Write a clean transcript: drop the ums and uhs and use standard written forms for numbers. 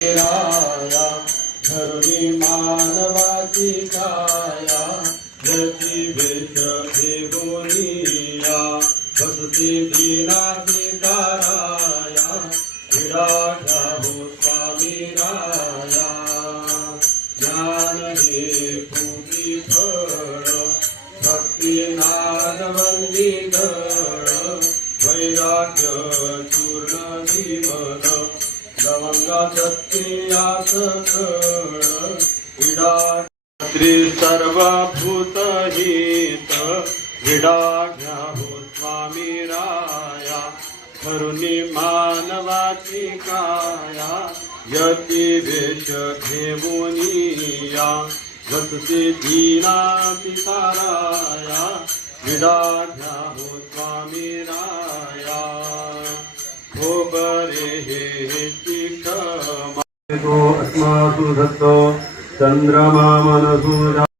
राया धरुणी मानवाची काया जती भेट भेगोनिया बसती दीनाची ताराया विराजा हो स्वामी राया ज्ञान हे पूती फळ भक्ती नादवंदी गळ वैराग्य चूर्ण विमल लवंगा सत्यास खळ विडा सर्वभूत हित विडाघ्या हो स्वामी राया करुणी मानवाची काया यती वेश घेऊनिया वसती दीना पिताराया विडाघ्या हो स्वामी राया हो बरे हे चिकमा अस्मासु दत्तो चंद्रमा मनसु